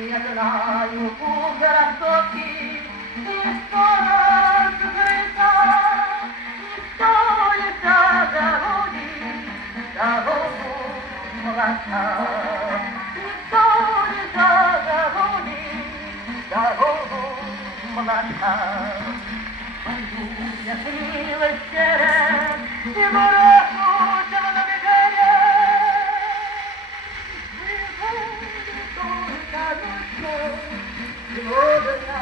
Я знаю, красоты, и скоро закрыта, никто не заговорит дорогу молока. Никто не заговорит дорогу молока. Пойду я милость сердце, и брошу темно бегая. Только ночью, сегодня,